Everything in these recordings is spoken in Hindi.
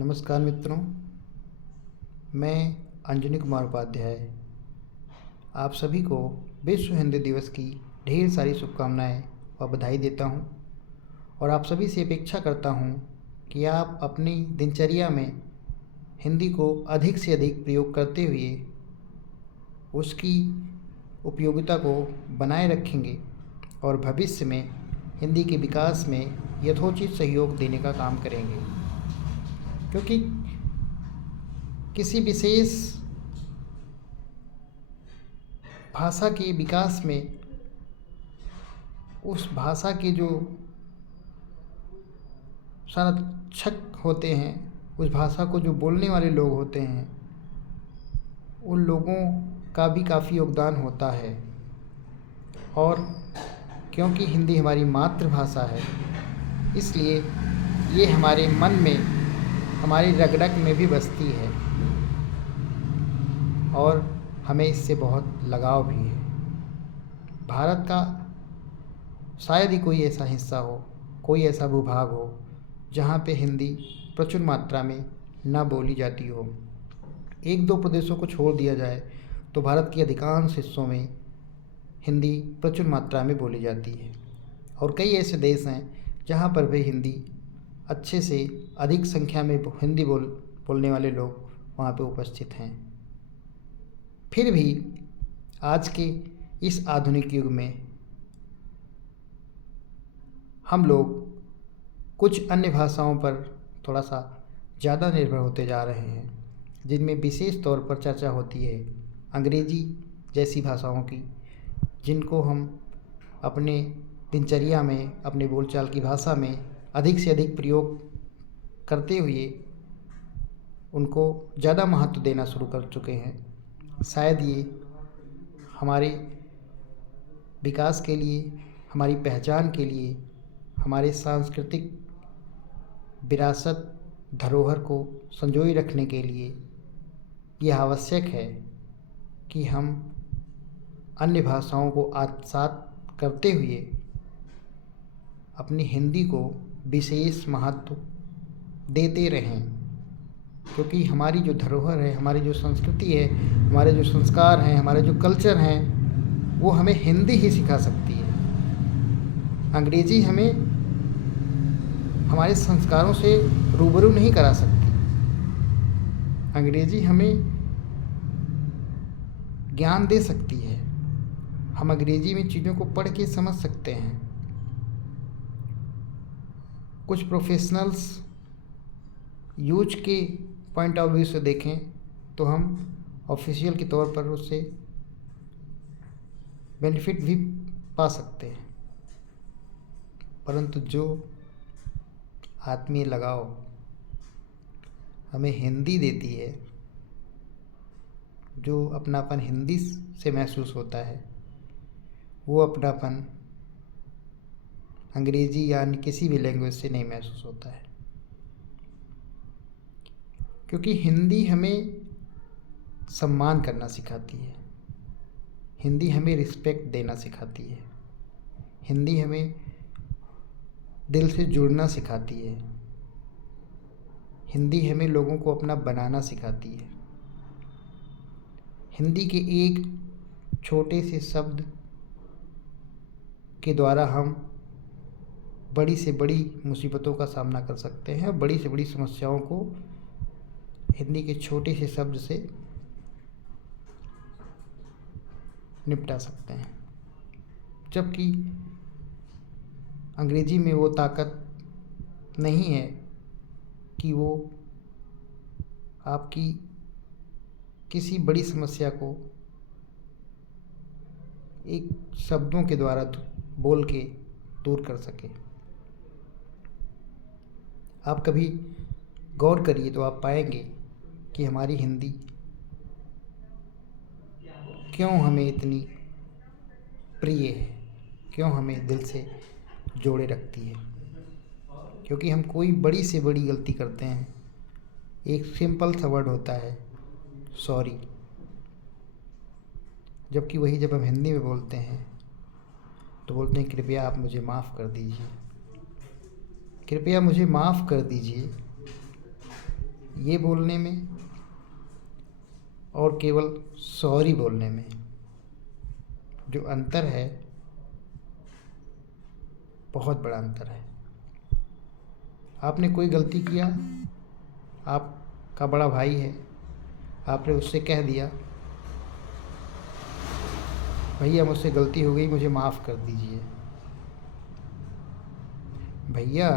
नमस्कार मित्रों, मैं अंजनी कुमार उपाध्याय आप सभी को विश्व हिंदी दिवस की ढेर सारी शुभकामनाएं व बधाई देता हूं और आप सभी से अपेक्षा करता हूं कि आप अपनी दिनचर्या में हिंदी को अधिक से अधिक प्रयोग करते हुए उसकी उपयोगिता को बनाए रखेंगे और भविष्य में हिंदी के विकास में यथोचित सहयोग देने का काम करेंगे। क्योंकि किसी विशेष भाषा के विकास में उस भाषा के जो संरक्षक होते हैं, उस भाषा को जो बोलने वाले लोग होते हैं, उन लोगों का भी काफ़ी योगदान होता है। और क्योंकि हिंदी हमारी मातृभाषा है, इसलिए ये हमारे मन में, हमारी रग रग में भी बसती है और हमें इससे बहुत लगाव भी है। भारत का शायद ही कोई ऐसा हिस्सा हो, कोई ऐसा भूभाग हो जहाँ पे हिंदी प्रचुर मात्रा में ना बोली जाती हो। एक दो प्रदेशों को छोड़ दिया जाए तो भारत के अधिकांश हिस्सों में हिंदी प्रचुर मात्रा में बोली जाती है और कई ऐसे देश हैं जहाँ पर भी हिंदी अच्छे से अधिक संख्या में हिंदी बोलने वाले लोग वहाँ पे उपस्थित हैं। फिर भी आज के इस आधुनिक युग में हम लोग कुछ अन्य भाषाओं पर थोड़ा सा ज़्यादा निर्भर होते जा रहे हैं, जिनमें विशेष तौर पर चर्चा होती है अंग्रेजी जैसी भाषाओं की, जिनको हम अपने दिनचर्या में, अपने बोलचाल की भाषा में अधिक से अधिक प्रयोग करते हुए उनको ज़्यादा महत्व देना शुरू कर चुके हैं। शायद ये हमारे विकास के लिए, हमारी पहचान के लिए, हमारे सांस्कृतिक विरासत धरोहर को संजोए रखने के लिए यह आवश्यक है कि हम अन्य भाषाओं को आत्मसात करते हुए अपनी हिंदी को विशेष महत्व देते रहें। क्योंकि हमारी जो धरोहर है, हमारी जो संस्कृति है, हमारे जो संस्कार हैं, हमारे जो कल्चर हैं, वो हमें हिंदी ही सिखा सकती है। अंग्रेजी हमें हमारे संस्कारों से रूबरू नहीं करा सकती। अंग्रेजी हमें ज्ञान दे सकती है। हम अंग्रेजी में चीज़ों को पढ़ के समझ सकते हैं। कुछ प्रोफेशनल्स यूज के पॉइंट ऑफ व्यू से देखें तो हम ऑफिशियल के तौर पर उससे बेनिफिट भी पा सकते हैं, परंतु जो आत्मीय लगाव हमें हिंदी देती है, जो अपनापन हिंदी से महसूस होता है, वो अपनापन अंग्रेजी या अन्य किसी भी लैंग्वेज से नहीं महसूस होता है। क्योंकि हिंदी हमें सम्मान करना सिखाती है, हिंदी हमें रिस्पेक्ट देना सिखाती है, हिंदी हमें दिल से जुड़ना सिखाती है, हिंदी हमें लोगों को अपना बनाना सिखाती है। हिंदी के एक छोटे से शब्द के द्वारा हम बड़ी से बड़ी मुसीबतों का सामना कर सकते हैं और बड़ी से बड़ी समस्याओं को हिंदी के छोटे से शब्द से निपटा सकते हैं। जबकि अंग्रेजी में वो ताकत नहीं है कि वो आपकी किसी बड़ी समस्या को एक शब्दों के द्वारा बोल के दूर कर सके। आप कभी गौर करिए तो आप पाएंगे कि हमारी हिंदी क्यों हमें इतनी प्रिय है, क्यों हमें दिल से जोड़े रखती है। क्योंकि हम कोई बड़ी से बड़ी गलती करते हैं, एक सिंपल सा वर्ड होता है सॉरी, जबकि वही जब हम हिंदी में बोलते हैं तो बोलते हैं कृपया आप मुझे माफ़ कर दीजिए, कृपया मुझे माफ़ कर दीजिए। ये बोलने में और केवल सॉरी बोलने में जो अंतर है, बहुत बड़ा अंतर है। आपने कोई गलती किया, आपका बड़ा भाई है, आपने उससे कह दिया भैया मुझसे गलती हो गई, मुझे माफ़ कर दीजिए। भैया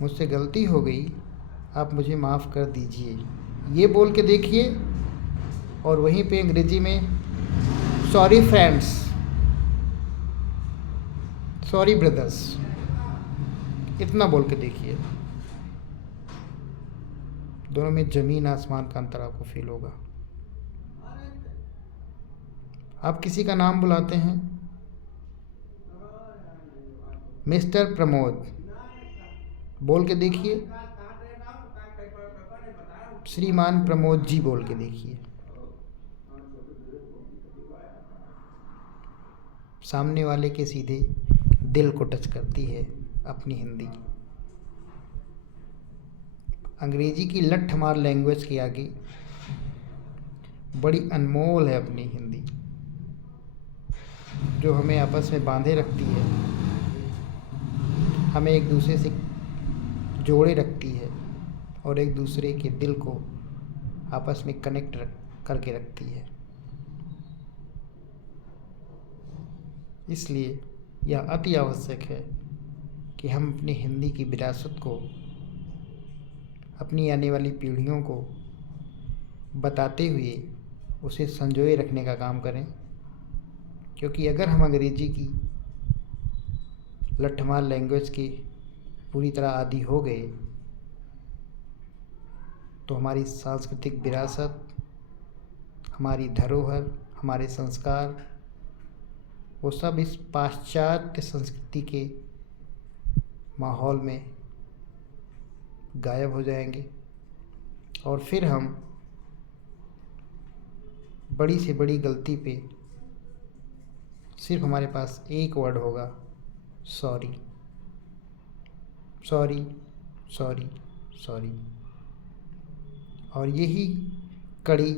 मुझसे गलती हो गई, आप मुझे माफ़ कर दीजिए, ये बोल के देखिए। और वहीं पे अंग्रेजी में सॉरी फ्रेंड्स, सॉरी ब्रदर्स, इतना बोल के देखिए। दोनों में ज़मीन आसमान का अंतर आपको फील होगा। आप किसी का नाम बुलाते हैं, मिस्टर प्रमोद, बोल के देखिए। श्रीमान प्रमोद जी बोल के देखिए। सामने वाले के सीधे दिल को टच करती है अपनी हिंदी। अंग्रेजी की लठमार लैंग्वेज के आगे बड़ी अनमोल है अपनी हिंदी, जो हमें आपस में बांधे रखती है, हमें एक दूसरे से जोड़े रखती है और एक दूसरे के दिल को आपस में कनेक्ट करके रखती है। इसलिए यह अति आवश्यक है कि हम अपनी हिंदी की विरासत को अपनी आने वाली पीढ़ियों को बताते हुए उसे संजोए रखने का काम करें। क्योंकि अगर हम अंग्रेजी की लठमार लैंग्वेज के पूरी तरह आदी हो गए तो हमारी सांस्कृतिक विरासत, हमारी धरोहर, हमारे संस्कार, वो सब इस पाश्चात्य संस्कृति के माहौल में गायब हो जाएंगे। और फिर हम बड़ी से बड़ी गलती पे सिर्फ हमारे पास एक वर्ड होगा, सॉरी, सॉरी, सॉरी, सॉरी। और यही कड़ी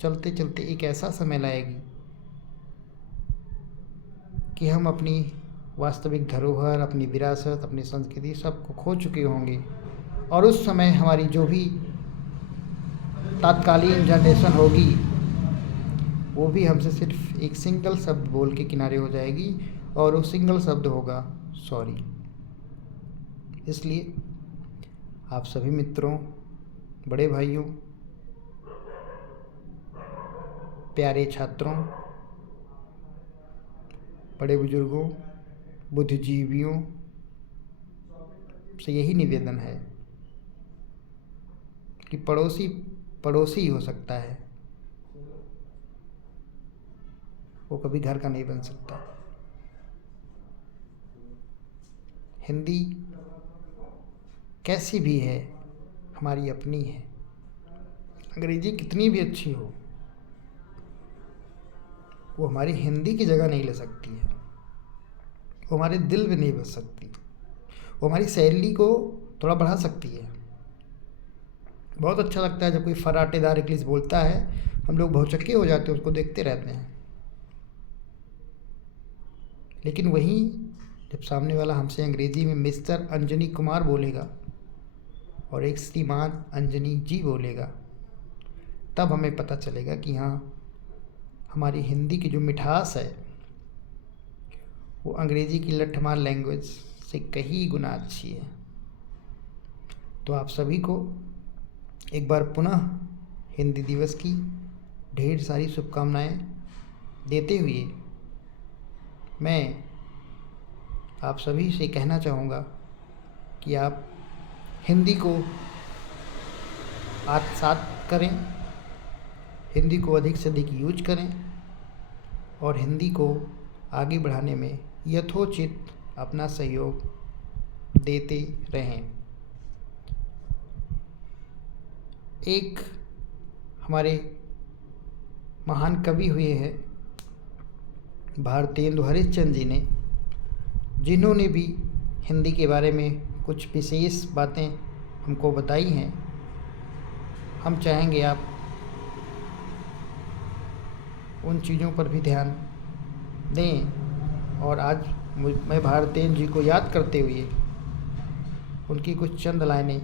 चलते चलते एक ऐसा समय लाएगी कि हम अपनी वास्तविक धरोहर, अपनी विरासत, अपनी संस्कृति सबको खो चुके होंगे। और उस समय हमारी जो भी तत्कालीन जनरेशन होगी वो भी हमसे सिर्फ एक सिंगल शब्द बोल के किनारे हो जाएगी, और वो सिंगल शब्द होगा सॉरी। इसलिए आप सभी मित्रों, बड़े भाइयों, प्यारे छात्रों, बड़े बुजुर्गों, बुद्धिजीवियों से यही निवेदन है कि पड़ोसी पड़ोसी ही हो सकता है, वो कभी घर का नहीं बन सकता। हिंदी कैसी भी है, हमारी अपनी है। अंग्रेजी कितनी भी अच्छी हो, वो हमारी हिंदी की जगह नहीं ले सकती है। वो हमारे दिल में नहीं बस सकती। वो हमारी शैली को थोड़ा बढ़ा सकती है। बहुत अच्छा लगता है जब कोई फराटेदार इंग्लिश बोलता है, हम लोग भौचक्के हो जाते हैं, उसको देखते रहते हैं। लेकिन वहीं जब सामने वाला हमसे अंग्रेजी में मिस्टर अंजनी कुमार बोलेगा और एक श्रीमान अंजनी जी बोलेगा, तब हमें पता चलेगा कि हाँ, हमारी हिंदी की जो मिठास है वो अंग्रेजी की लठमार लैंग्वेज से कहीं गुना अच्छी है। तो आप सभी को एक बार पुनः हिंदी दिवस की ढेर सारी शुभकामनाएं देते हुए मैं आप सभी से कहना चाहूँगा कि आप हिंदी को आत्मसात करें, हिंदी को अधिक से अधिक यूज करें और हिंदी को आगे बढ़ाने में यथोचित अपना सहयोग देते रहें। एक हमारे महान कवि हुए हैं भारतेंदु हरिश्चंद्र जी ने, जिन्होंने भी हिंदी के बारे में कुछ विशेष बातें हमको बताई हैं। हम चाहेंगे आप उन चीज़ों पर भी ध्यान दें। और आज मैं भारतेंदु जी को याद करते हुए उनकी कुछ चंद लाइनें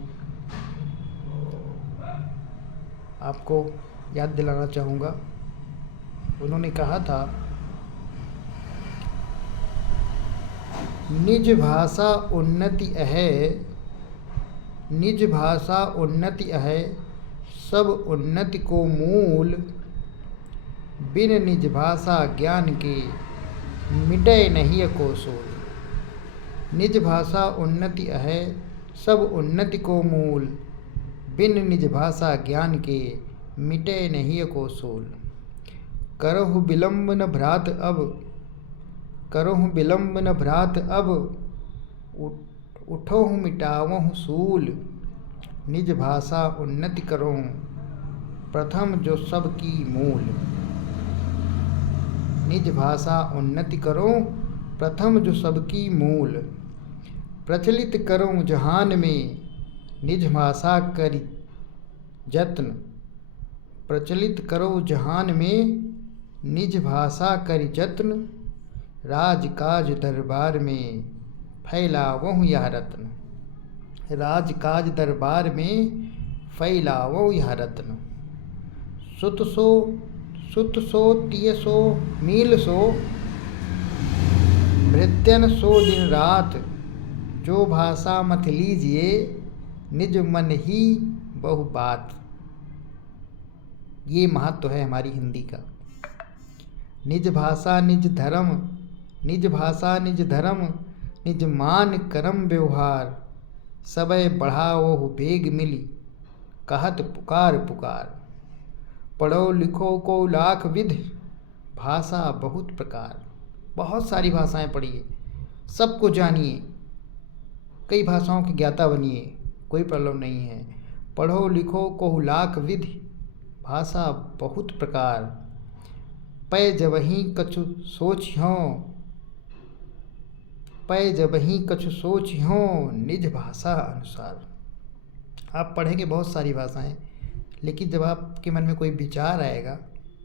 आपको याद दिलाना चाहूँगा। उन्होंने कहा था, निज भाषा उन्नति अहै, निज भाषा उन्नति अहै, सब उन्नति को मूल, बिन निज भाषा ज्ञान के मिटै नहीं को सोल। निज भाषा उन्नति अहै, सब उन्नति को मूल, बिन निज भाषा ज्ञान के मिटै नहीं को सोल। करहु विलम्ब न भ्रात अब, करहु विलम्ब न भ्रात अब, उठहु मिटावहु सूल। निज भाषा उन्नति करो, प्रथम जो सबकी मूल। निज भाषा उन्नति करो, प्रथम जो सबकी मूल। प्रचलित करो जहान में, निज भाषा करि जत्न। प्रचलित करो जहान में, निज भाषा करि जत्न। राज काज दरबार में, फैलावहु यह रत्न। राज काज दरबार में, फैलावहु यह रत्न। सुत सो तिय सो मील सो, भृत्यन सो दिन रात। जो भाषा मत लीजिए, निज मन ही बहु बात। ये महत्व है हमारी हिंदी का। निज भाषा निज धर्म, निज भाषा निज धर्म, निज मान करम व्यवहार। सबय बढ़ाओ बेग मिली, कहत पुकार पुकार। पढ़ो लिखो को लाख विधि, भाषा बहुत प्रकार। बहुत सारी भाषाएं पढ़िए, सबको जानिए, कई भाषाओं के ज्ञाता बनिए, कोई प्रॉब्लम नहीं है। पढ़ो लिखो को लाख विधि, भाषा बहुत प्रकार। पै जबहि कछु सोचियों, पै जबहि कछु सोचियों, निज भाषा अनुसार। आप पढ़ेंगे बहुत सारी भाषाएं, लेकिन जब आपके मन में कोई विचार आएगा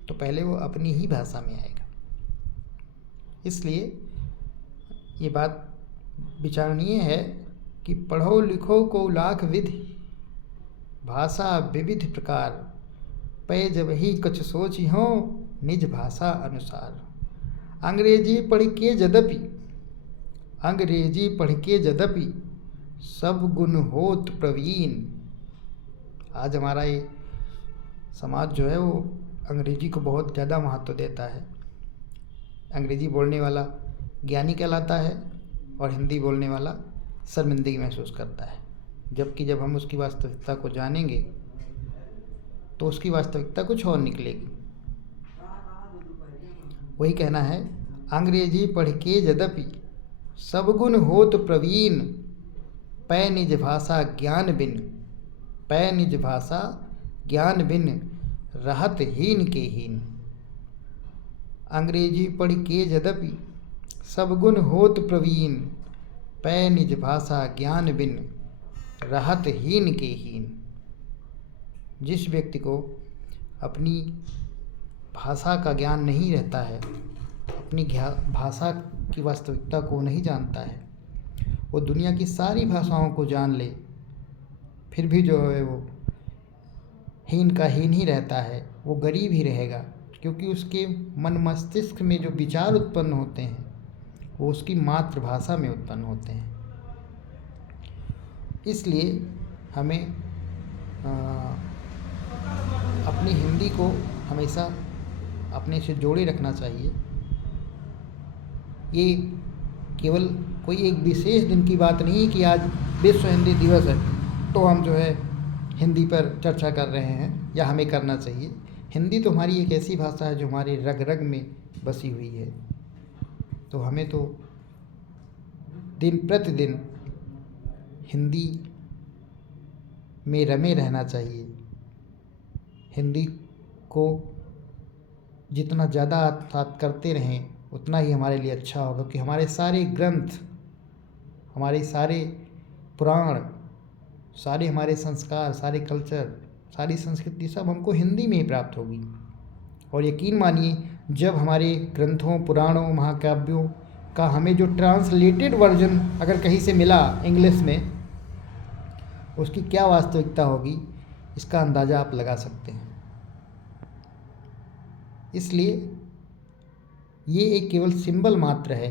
तो पहले वो अपनी ही भाषा में आएगा। इसलिए ये बात विचारणीय है कि पढ़ो लिखो को लाख विधि, भाषा विविध प्रकार। पै जबहि कछु सोचियों, निज भाषा अनुसार। अंग्रेजी पढ़ के यद्यपि, अंग्रेजी पढ़ के यद्यपि, सब गुण होत प्रवीण। आज हमारा ये समाज जो है वो अंग्रेजी को बहुत ज़्यादा महत्व देता है। अंग्रेजी बोलने वाला ज्ञानी कहलाता है और हिंदी बोलने वाला शर्मिंदगी महसूस करता है। जबकि जब हम उसकी वास्तविकता को जानेंगे तो उसकी वास्तविकता कुछ और निकलेगी। वही कहना है, अंग्रेजी पढ़ के यद्यपि, सब गुण होत प्रवीण। पै निज भाषा ज्ञान बिन, पै निज भाषा ज्ञान बिन, रहत हीन के हीन। अंग्रेजी पढ़ के यद्यपि, सब गुण होत प्रवीण। पै निज भाषा ज्ञान बिन, रहत हीन के हीन। जिस व्यक्ति को अपनी भाषा का ज्ञान नहीं रहता है, अपनी भाषा की वास्तविकता को नहीं जानता है, वो दुनिया की सारी भाषाओं को जान ले, फिर भी जो है वो हीन का हीन ही रहता है, वो गरीब ही रहेगा। क्योंकि उसके मन मस्तिष्क में जो विचार उत्पन्न होते हैं वो उसकी मातृभाषा में उत्पन्न होते हैं। इसलिए हमें अपनी हिंदी को हमेशा अपने से जोड़े रखना चाहिए। ये केवल कोई एक विशेष दिन की बात नहीं कि आज विश्व हिंदी दिवस है तो हम जो है हिंदी पर चर्चा कर रहे हैं या हमें करना चाहिए। हिंदी तो हमारी एक ऐसी भाषा है जो हमारी रग रग में बसी हुई है, तो हमें तो दिन प्रतिदिन हिंदी में रमे रहना चाहिए। हिंदी को जितना ज़्यादा आत्मसात करते रहें उतना ही हमारे लिए अच्छा होगा, क्योंकि हमारे सारे ग्रंथ, हमारे सारे पुराण, सारे हमारे संस्कार, सारे कल्चर सारी संस्कृति सब हमको हिंदी में ही प्राप्त होगी। और यकीन मानिए, जब हमारे ग्रंथों, पुराणों, महाकाव्यों का हमें जो ट्रांसलेटेड वर्जन अगर कहीं से मिला इंग्लिश में, उसकी क्या वास्तविकता होगी इसका अंदाज़ा आप लगा सकते हैं। इसलिए ये एक केवल सिंबल मात्र है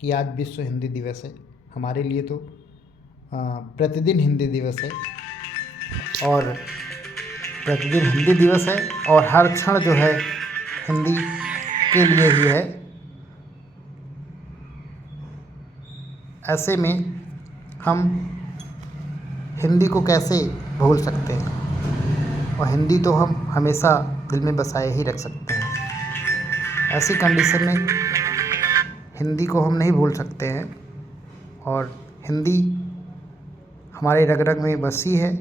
कि आज विश्व हिंदी दिवस है। हमारे लिए तो प्रतिदिन हिंदी दिवस है, और प्रतिदिन हिंदी दिवस है, और हर क्षण जो है हिंदी के लिए ही है। ऐसे में हम हिंदी को कैसे भूल सकते हैं, और हिंदी तो हम हमेशा दिल में बसाए ही रख सकते हैं। ऐसी कंडीशन में हिंदी को हम नहीं भूल सकते हैं, और हिंदी हमारे रग रग में बसी है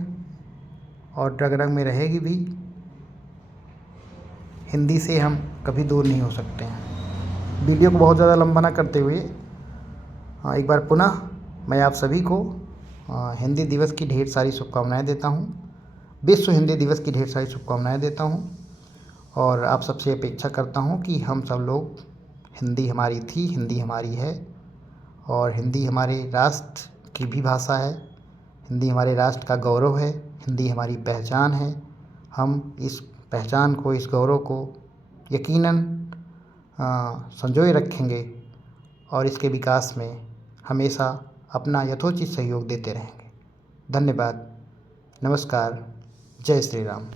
और रग रग में रहेगी भी। हिंदी से हम कभी दूर नहीं हो सकते हैं। वीडियो को बहुत ज़्यादा लंबा ना करते हुए एक बार पुनः मैं आप सभी को हिंदी दिवस की ढेर सारी शुभकामनाएं देता हूं। विश्व हिंदी दिवस की ढेर सारी शुभकामनाएं देता हूं, और आप सबसे अपेक्षा करता हूं कि हम सब लोग, हिंदी हमारी थी, हिंदी हमारी है, और हिंदी हमारे राष्ट्र की भी भाषा है। हिंदी हमारे राष्ट्र का गौरव है, हिंदी हमारी पहचान है। हम इस पहचान को, इस गौरव को यकीनन संजोए रखेंगे, और इसके विकास में हमेशा अपना यथोचित सहयोग देते रहेंगे। धन्यवाद। नमस्कार। जय श्री राम।